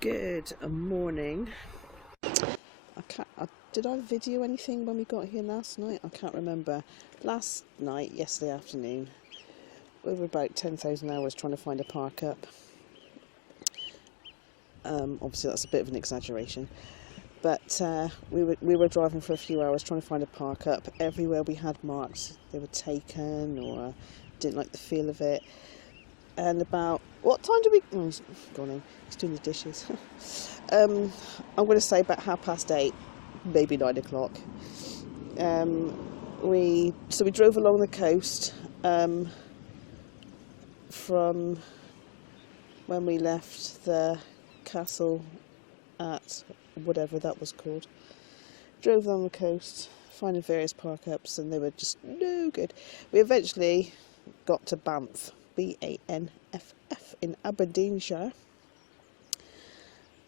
Good morning. Did I video anything when we got here last night? I can't remember. Yesterday afternoon, we were about 10,000 hours trying to find a park up. Obviously that's a bit of an exaggeration, but we were driving for a few hours trying to find a park up. Everywhere we had marked, they were taken or didn't like the feel of it. And about what time did we? Oh, he's gone in. He's doing the dishes. I'm going to say about 8:30, maybe 9 o'clock. We drove along the coast from when we left the castle at whatever that was called. Drove along the coast, finding various park ups, and they were just no good. We eventually got to Banff. Banff in Aberdeenshire,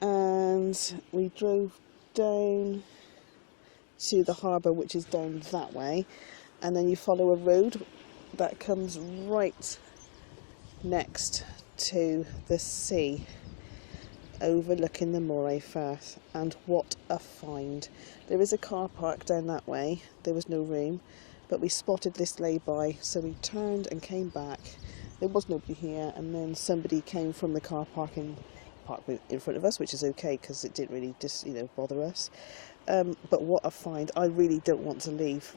and we drove down to the harbour, which is down that way, and then you follow a road that comes right next to the sea, overlooking the Moray Firth. And what a find! There is a car park down that way. There was no room, but we spotted this lay-by, so we turned and came back. There was nobody here, and then somebody came from the car park in front of us, which is okay because it didn't really bother us. But what a find! I really don't want to leave.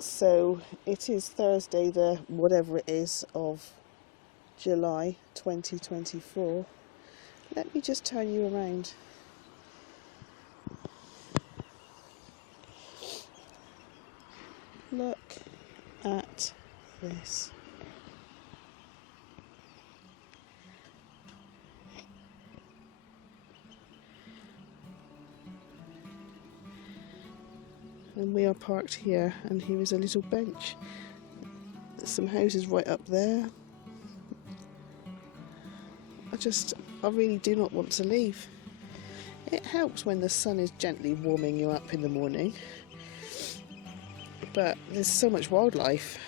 So it is Thursday, the whatever it is of July 2024. Let me just turn you around. Look at this. And we are parked here, and here is a little bench. There's some houses right up there. I really do not want to leave. It helps when the sun is gently warming you up in the morning, but there's so much wildlife.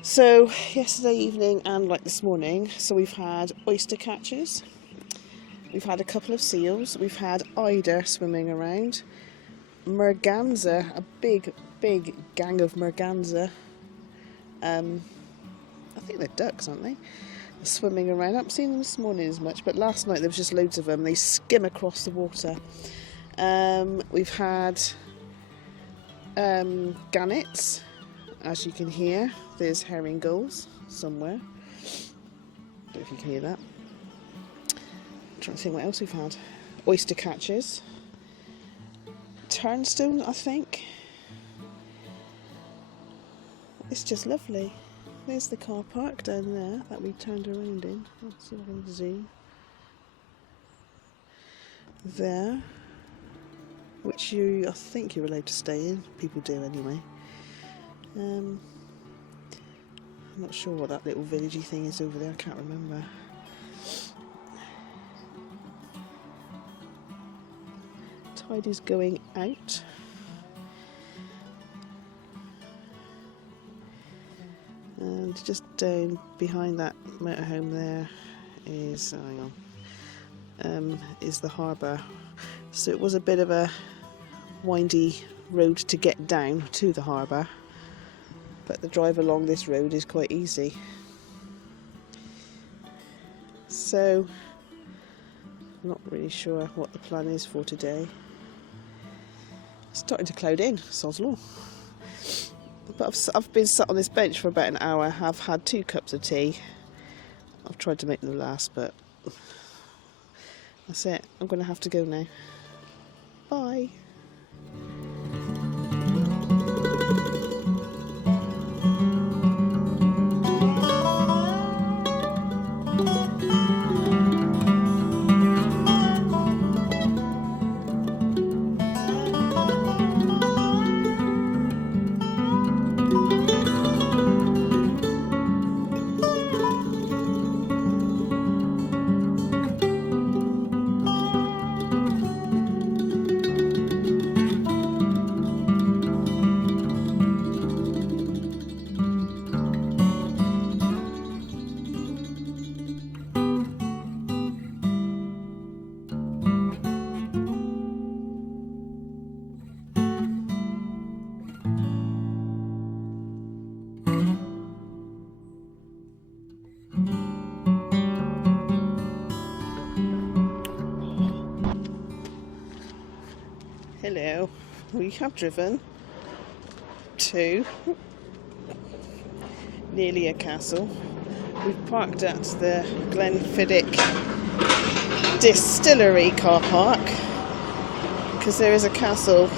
So yesterday evening and like this morning, so we've had oyster catchers, we've had a couple of seals, we've had eider swimming around, merganser, a big gang of merganser. I think they're ducks, aren't they? Swimming around. I haven't seen them this morning as much, but last night there was just loads of them. They skim across the water. We've had gannets, as you can hear. There's herring gulls somewhere. Don't know if you can hear that. I'm trying to think what else we've had. Oyster catchers, turnstones, I think. It's just lovely. There's the car park down there that we turned around in. Let's see if I can zoom. There, which I think you're allowed to stay in. People do anyway. I'm not sure what that little villagey thing is over there. I can't remember. Tide is going out. And just down behind that motorhome there is, is the harbour. So it was a bit of a windy road to get down to the harbour, but the drive along this road is quite easy. So I'm not really sure what the plan is for today. It's starting to cloud in, sod's law. But I've been sat on this bench for about an hour. I've had 2 cups of tea. I've tried to make them last, but that's it. I'm going to have to go now. Bye. Hello. We have driven to nearly a castle. We've parked at the Glenfiddich Distillery car park because there is a castle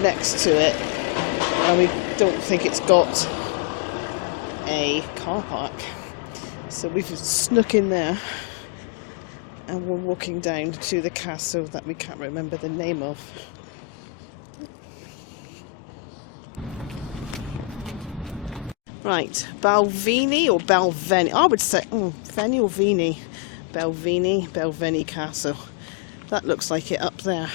next to it and we don't think it's got a car park. So we've snuck in there and we're walking down to the castle that we can't remember the name of. Right, Balvenie or Balvenie, I would say, Veni or Veni? Balvenie Castle. That looks like it up there.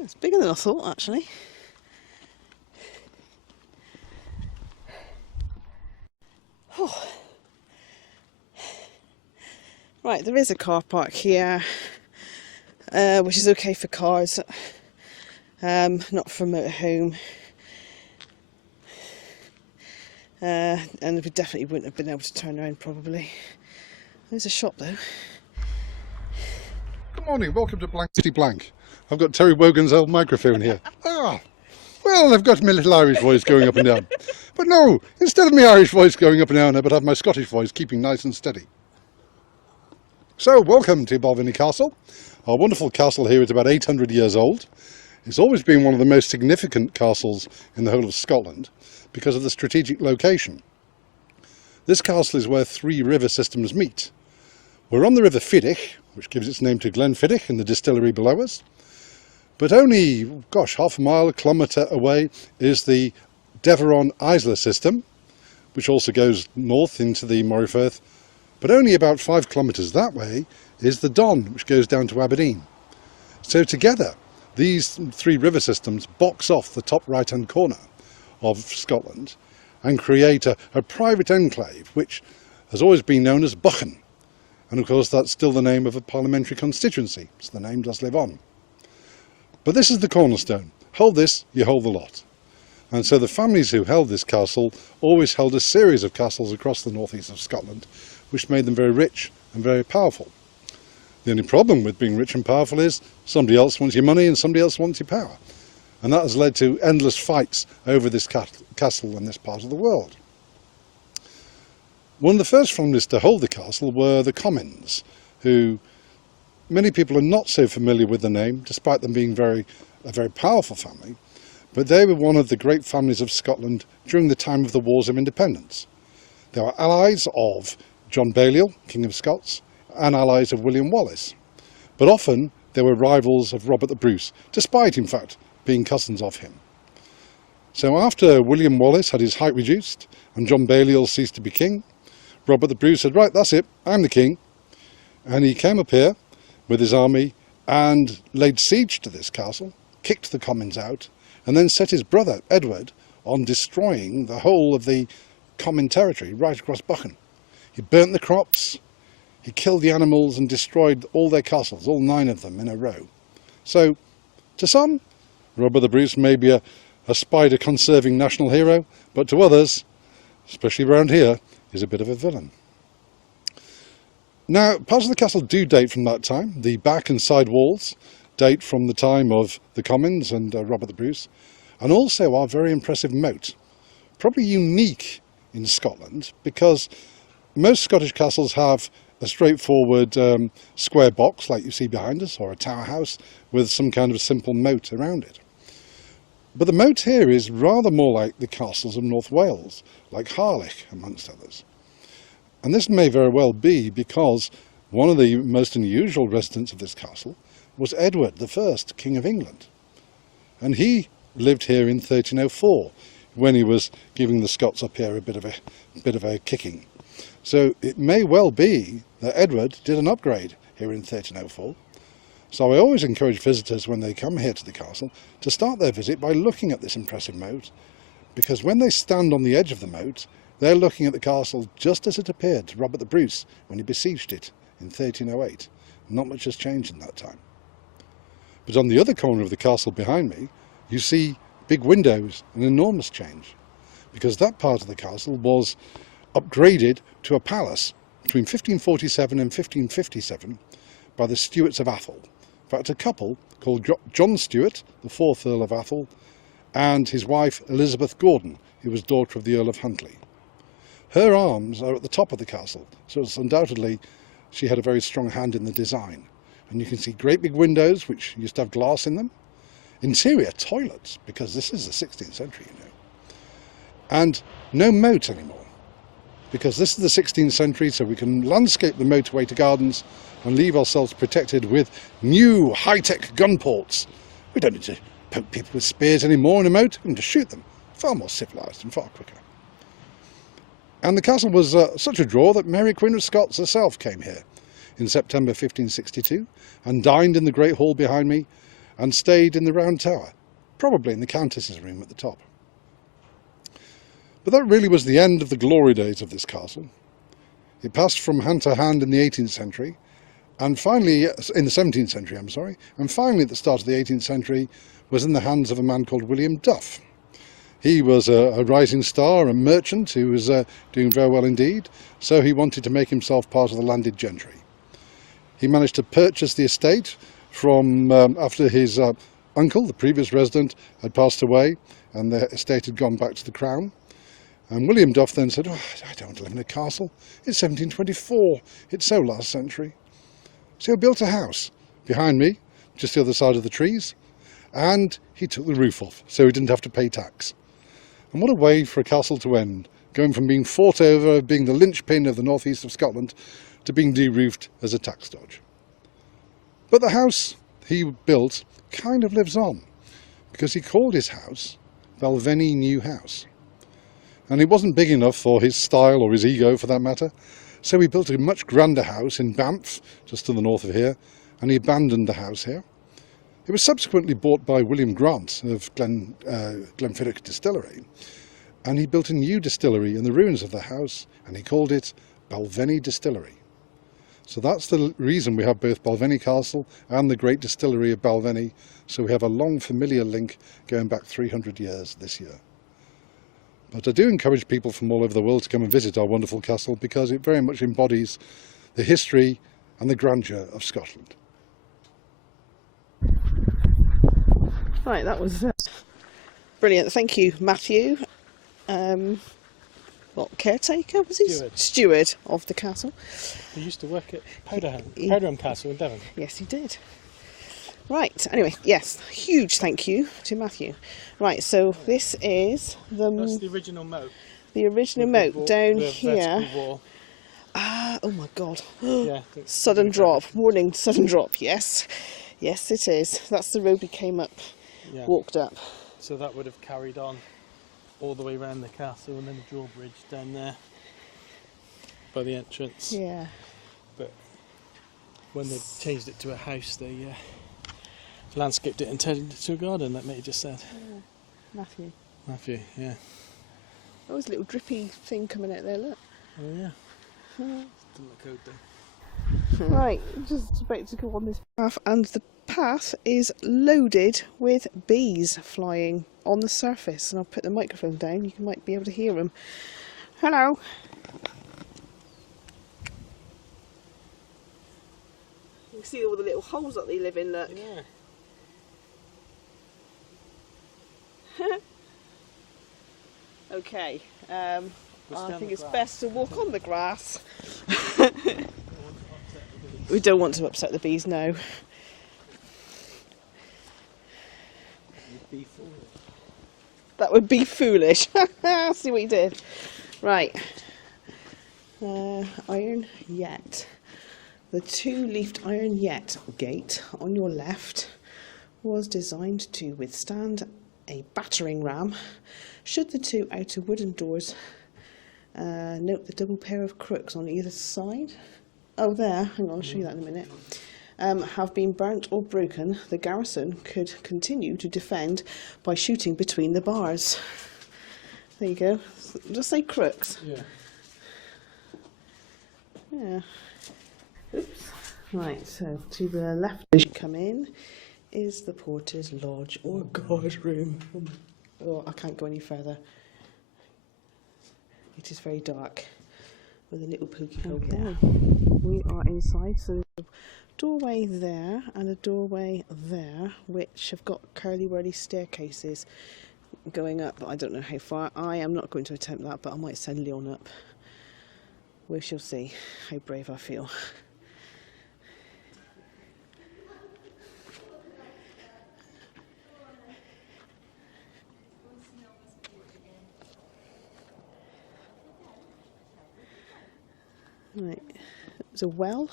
It's bigger than I thought, actually. Oh. Right, there is a car park here, which is okay for cars, not for motorhome. And we definitely wouldn't have been able to turn around, probably. There's a shop, though. Good morning, welcome to Blank City Blank. I've got Terry Wogan's old microphone here. Well, I've got my little Irish voice going up and down. But no, instead of my Irish voice going up and down, I would have my Scottish voice keeping nice and steady. So, welcome to Balvenie Castle. Our wonderful castle here is about 800 years old. It's always been one of the most significant castles in the whole of Scotland because of the strategic location. This castle is where three river systems meet. We're on the River Fiddich, which gives its name to Glenfiddich and the distillery below us. But only, half a mile, a kilometre away is the Deveron-Isla system, which also goes north into the Moray Firth. But only about 5 kilometres that way is the Don, which goes down to Aberdeen. So together, these three river systems box off the top right-hand corner of Scotland and create a private enclave, which has always been known as Buchan. And of course, that's still the name of a parliamentary constituency, so the name does live on. But this is the cornerstone. Hold this, you hold the lot. And so the families who held this castle always held a series of castles across the northeast of Scotland, which made them very rich and very powerful. The only problem with being rich and powerful is somebody else wants your money and somebody else wants your power. And that has led to endless fights over this castle in this part of the world. One of the first families to hold the castle were the Comyns, who many people are not so familiar with the name, despite them being a very powerful family. But they were one of the great families of Scotland during the time of the Wars of Independence. They were allies of John Balliol, King of Scots, and allies of William Wallace. But often they were rivals of Robert the Bruce, despite in fact being cousins of him. So after William Wallace had his height reduced and John Balliol ceased to be king, Robert the Bruce said, right, that's it, I'm the king. And he came up here with his army and laid siege to this castle, kicked the Comyns out, and then set his brother Edward on destroying the whole of the Comyn territory right across Buchan. He burnt the crops, he killed the animals and destroyed all their castles, all 9 of them in a row. So, to some, Robert the Bruce may be a spider-conserving national hero, but to others, especially around here, is a bit of a villain. Now, parts of the castle do date from that time. The back and side walls date from the time of the Comyns and Robert the Bruce, and also our very impressive moat. Probably unique in Scotland because most Scottish castles have a straightforward square box like you see behind us, or a tower house with some kind of simple moat around it. But the moat here is rather more like the castles of North Wales, like Harlech amongst others. And this may very well be because one of the most unusual residents of this castle was Edward I, King of England. And he lived here in 1304 when he was giving the Scots up here a bit of a kicking. So it may well be that Edward did an upgrade here in 1304. So I always encourage visitors when they come here to the castle to start their visit by looking at this impressive moat, because when they stand on the edge of the moat, they're looking at the castle just as it appeared to Robert the Bruce when he besieged it in 1308. Not much has changed in that time. But on the other corner of the castle behind me, you see big windows, an enormous change, because that part of the castle was upgraded to a palace between 1547 and 1557 by the Stewarts of Athol. In fact, a couple called John Stewart, the 4th Earl of Athol, and his wife Elizabeth Gordon, who was daughter of the Earl of Huntly. Her arms are at the top of the castle, so it's undoubtedly she had a very strong hand in the design. And you can see great big windows which used to have glass in them, interior toilets, because this is the 16th century, you know, and no moat anymore, because this is the 16th century, so we can landscape the motorway to gardens and leave ourselves protected with new high-tech gun ports. We don't need to poke people with spears anymore in a moat, we can just shoot them. Far more civilised and far quicker. And the castle was such a draw that Mary Queen of Scots herself came here in September 1562 and dined in the great hall behind me and stayed in the round tower, probably in the Countess's room at the top. But that really was the end of the glory days of this castle. It passed from hand to hand in the 18th century, and finally, in the 17th century, and finally at the start of the 18th century was in the hands of a man called William Duff. He was a rising star, a merchant who was doing very well indeed, so he wanted to make himself part of the landed gentry. He managed to purchase the estate from after his uncle, the previous resident, had passed away and the estate had gone back to the crown. And William Duff then said, "Oh, I don't want to live in a castle. It's 1724. It's so last century." So he built a house behind me, just the other side of the trees, and he took the roof off so he didn't have to pay tax. And what a way for a castle to end, going from being fought over, being the linchpin of the northeast of Scotland, to being de-roofed as a tax dodge. But the house he built kind of lives on, because he called his house Balvenie New House. And it wasn't big enough for his style or his ego for that matter, so he built a much grander house in Banff, just to the north of here, and he abandoned the house here. It was subsequently bought by William Grant of Glenfiddich Distillery, and he built a new distillery in the ruins of the house, and he called it Balvenie Distillery. So that's the reason we have both Balvenie Castle and the great distillery of Balvenie, so we have a long familiar link going back 300 years this year. But I do encourage people from all over the world to come and visit our wonderful castle, because it very much embodies the history and the grandeur of Scotland. Right, that was brilliant. Thank you, Matthew. Caretaker was he? Steward of the castle. He used to work at Powderham Castle in Devon. Yes, he did. Right, anyway, yes, huge thank you to Matthew. Right, so this is That's the original moat. the original moat down the here. vertical wall. Ah, oh my God. Yeah, Sudden drop. Warning, sudden drop, yes. Yes, it is. That's the road we came up, yeah. walked up. So that would have carried on all the way around the castle, and then a drawbridge down there by the entrance. Yeah. But when they changed it to a house, they landscaped it and turned it into a garden, like Matty just said. Yeah. Matthew, yeah. Oh, there's a little drippy thing coming out there, look. Oh yeah. Yeah. Didn't look good though. Right, just about to go on this path, and the path is loaded with bees flying on the surface. And I'll put the microphone down, you might be able to hear them. Hello. You can see all the little holes that they live in, look. Yeah. Okay, I think it's grass. best to walk on the grass. We don't want to upset the bees, no. Be foolish. That would be foolish. See what you did. Right. Iron Yett. The two-leafed Iron Yett gate on your left was designed to withstand a battering ram should the two outer wooden doors, note the double pair of crooks on either side. Oh, there, hang on, I'll show you that in a minute. Have been burnt or broken, the garrison could continue to defend by shooting between the bars. There you go. Just say crooks. Yeah. Yeah. Oops. Right, so to the left as you come in is the porter's lodge or guard room. Oh my Oh, I can't go any further. It is very dark with a little pokey hole there. We are inside, so there's a doorway there and a doorway there, which have got curly-whirly staircases going up. I don't know how far. I am not going to attempt that, but I might send Leon up. We shall see how brave I feel. Right, there's a well.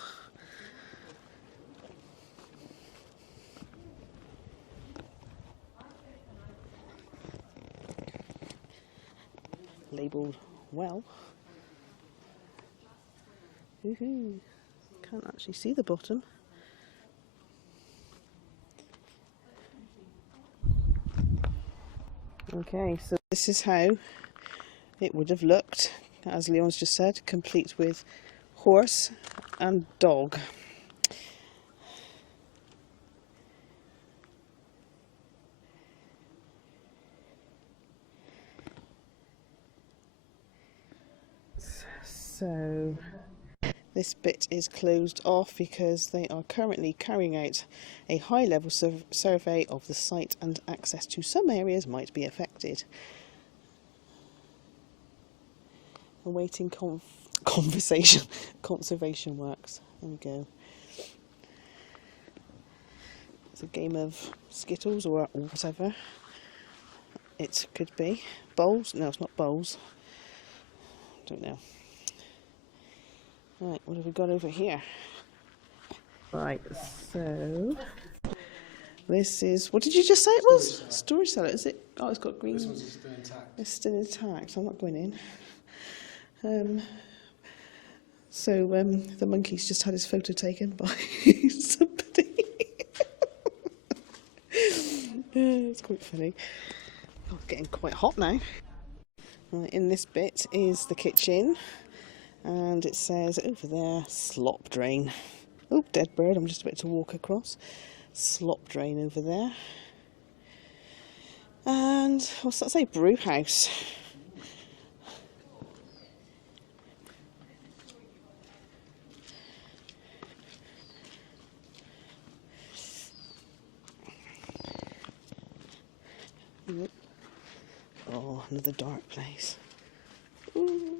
Labelled well. Woohoo! Can't actually see the bottom. Okay, so this is how it would have looked, as Leon's just said, complete with horse and dog. So this bit is closed off because they are currently carrying out a high-level survey of the site, and access to some areas might be affected. Awaiting conservation works. There we go. It's a game of Skittles or whatever it could be. Bowls? No, it's not bowls. Don't know. Right, what have we got over here? Right, so this is, what did you just say it was? Storage cellar. Is it? Oh, it's got green. This one's still intact. It's still intact, so I'm not going in. The monkey's just had his photo taken by somebody. It's quite funny. Oh, it's getting quite hot now. Right, in this bit is the kitchen. And it says over there, slop drain. Oh, dead bird, I'm just about to walk across. Slop drain over there. And what's that say? Brew house. Oh, another dark place. Ooh.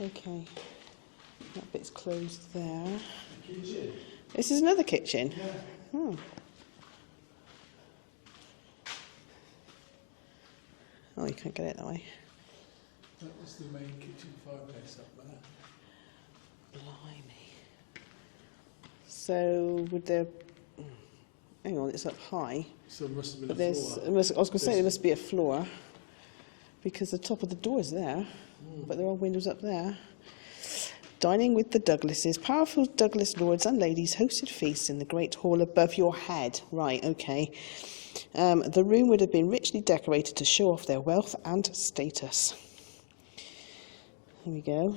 Okay, that bit's closed there. Kitchen. This is another kitchen? Yeah. Oh. Oh, you can't get it that way. That was the main kitchen fireplace up there. Blimey. So, would there... Hang on, it's up high. So there must have been But a there's, floor. I was going to say there must be a floor, because the top of the door is there, but there are windows up there. Dining with the Douglases. Powerful Douglas lords and ladies hosted feasts in the great hall above your head. Right, okay. The room would have been richly decorated to show off their wealth and status. Here we go.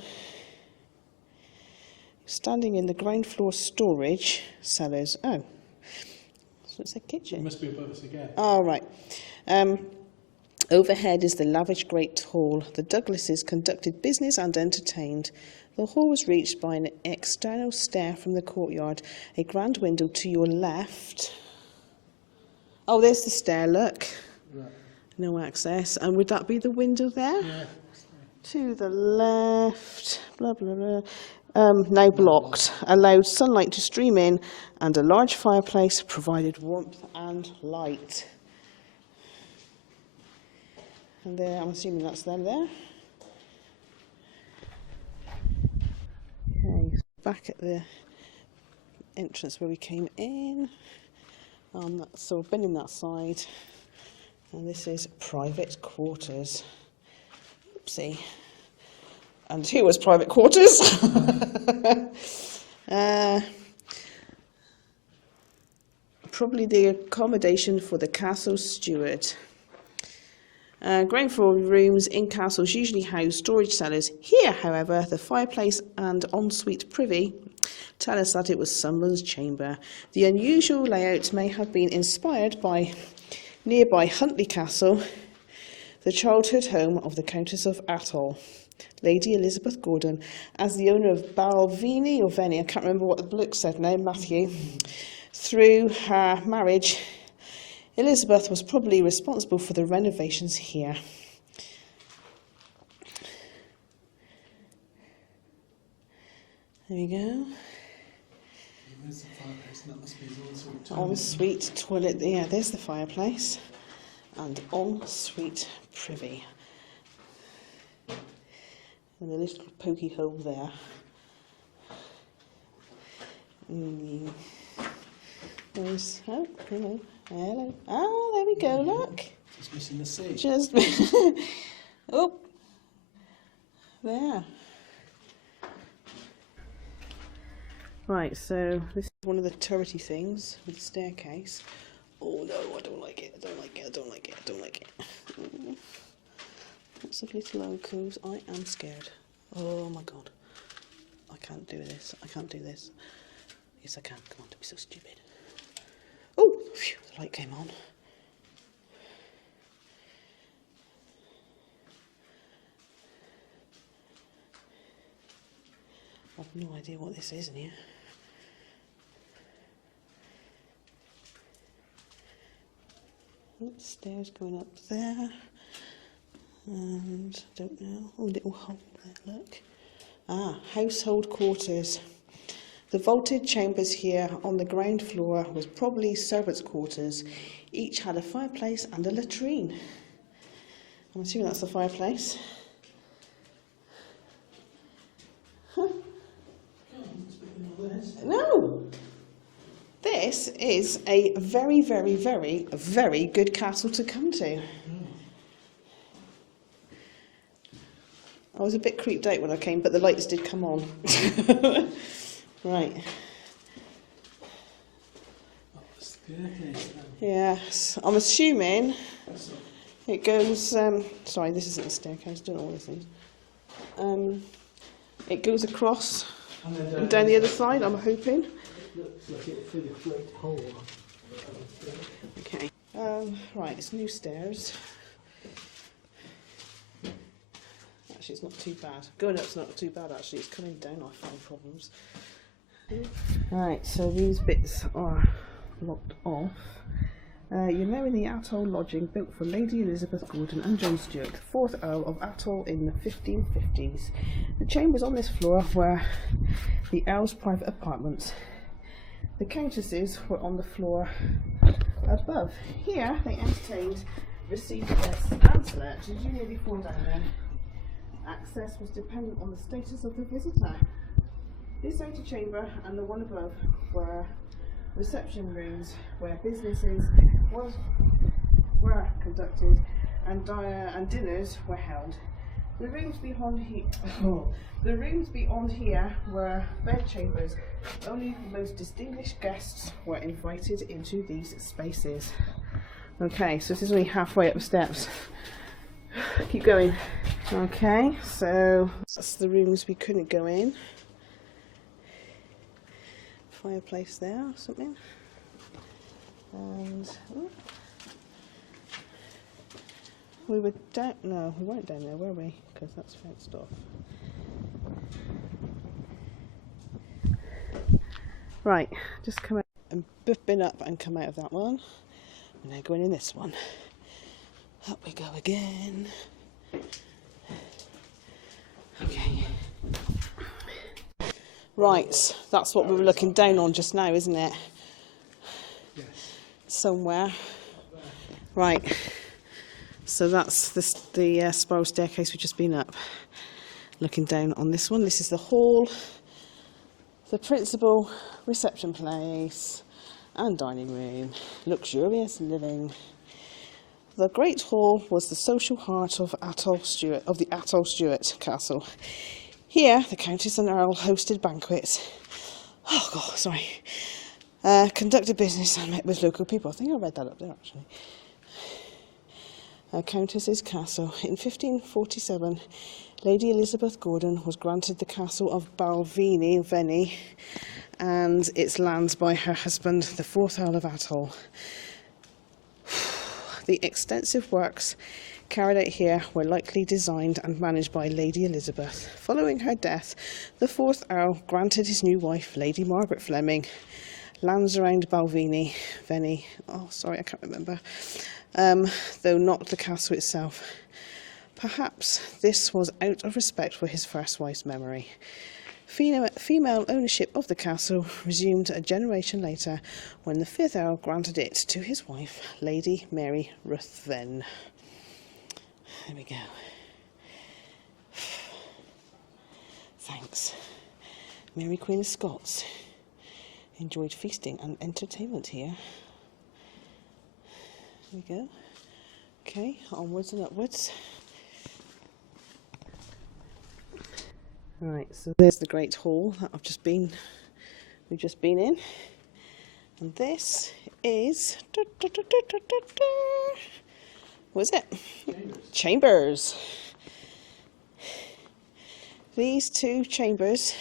Standing in the ground floor storage cellars. Oh, so it's a kitchen. It must be above us again. Oh, right. Overhead is the lavish great hall. The Douglases conducted business and entertained. The hall was reached by an external stair from the courtyard. A grand window to your left. Oh, there's the stair, look. Right. No access. And would that be the window there? Yeah. To the left. Blah, blah, blah. Now blocked. Allowed sunlight to stream in, and a large fireplace provided warmth and light. And there, I'm assuming that's them there. Okay, back at the entrance where we came in. So I've been in that side. And this is private quarters. Oopsie. And here was private quarters. Probably the accommodation for the castle steward. Ground floor rooms in castles usually house storage cellars. Here, however, the fireplace and ensuite privy tell us that it was someone's chamber. The unusual layout may have been inspired by Nearby Huntly Castle, the childhood home of the Countess of Atholl, Lady Elizabeth Gordon, as the owner of Balvenie or Veni, I can't remember what the bloke said now, Matthew. Through her marriage, Elizabeth was probably responsible for the renovations here. There we go. Where's the fireplace? That must be his Ensuite toilet. Yeah, there's the fireplace. And ensuite privy. And a little pokey hole there. There's, oh, hello, hello. Oh, there we go, look. Just missing the sea. Just, oh, there. Right, so this is one of the turrety things with the staircase. Oh no, I don't like it, I don't like it, I don't like it, I don't like it. Oh. Lots of little locos. I am scared. Oh my god. I can't do this, I can't do this. Yes I can, come on, don't be so stupid. Oh, phew, the light came on. I've no idea what this is in here. Stairs going up there, and I don't know, oh, little hole there, look. Ah, household quarters. The vaulted chambers here on the ground floor was probably servants' quarters. Each had a fireplace and a latrine. I'm assuming that's the fireplace. Huh. No! This is a very, very, very, very good castle to come to. I was a bit creeped out when I came, but the lights did come on. Right. Yes, I'm assuming it goes. Sorry, this isn't the staircase. Don't know what this is. It goes across and down the other side. I'm hoping. Looks like it through the great hole. Okay. Right, it's new stairs. Actually, it's not too bad. Going up's not too bad, actually. It's coming down I find problems. Right, so these bits are locked off. You're now in the Atholl lodging built for Lady Elizabeth Gordon and John Stuart, 4th Earl of Atholl in the 1550s. The chambers on this floor were the Earl's private apartments. The countesses were on the floor above. Here they entertained, received guests and slept. Did you nearly fall down there? Access was dependent on the status of the visitor. This antechamber and the one above were reception rooms where businesses were conducted and dinners were held. The rooms beyond here were bedchambers. Only the most distinguished guests were invited into these spaces. Okay, so this is only halfway up the steps. Keep going. Okay, so that's the rooms we couldn't go in. Fireplace there or something. And we were down. No, we weren't down there, were we? Because that's fenced off. Right, just come out and been up and come out of that one. And now going in this one. Up we go again. Okay. Right, that's what we were looking down on just now, isn't it? Yes. Somewhere. Right. So that's the spiral staircase we've just been up. Looking down on this one. This is the hall, the principal reception place and dining room. Luxurious living. The Great Hall was the social heart of the Atholl Stuart Castle. Here, the Countess and Earl hosted banquets. Oh God, sorry. Conducted business and met with local people. I think I read that up there actually. Countess's Castle. In 1547, Lady Elizabeth Gordon was granted the castle of Balvenie and its lands by her husband, the 4th Earl of Atholl. the extensive works carried out here were likely designed and managed by Lady Elizabeth. Following her death, the 4th Earl granted his new wife, Lady Margaret Fleming, lands around Balvenie, I can't remember, though not the castle itself. Perhaps this was out of respect for his first wife's memory. Female ownership of the castle resumed a generation later when the 5th Earl granted it to his wife, Lady Mary Ruthven. There we go. Thanks. Mary Queen of Scots enjoyed feasting and entertainment here. There we go. Okay, onwards and upwards. Right, so there's the Great Hall that we've just been in, and this is what is it? Chambers. These 2 chambers,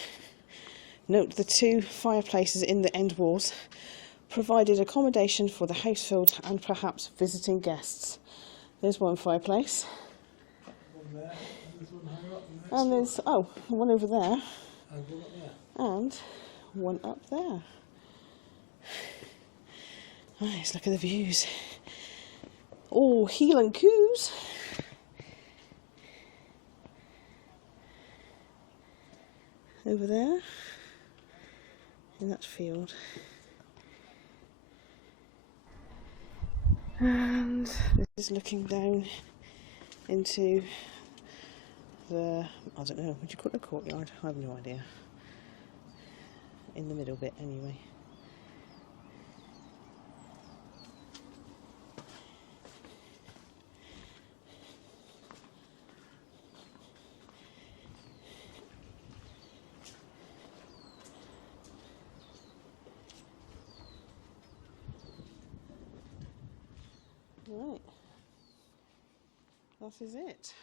note the 2 fireplaces in the end walls, provided accommodation for the household and perhaps visiting guests. There's one fireplace. And there's, one over there. And one up there. Nice, look at the views. Oh, heel and coos. Over there. In that field. And this is looking down into the, I don't know, would you call it a courtyard? I have no idea. In the middle bit, anyway. Right. That is it.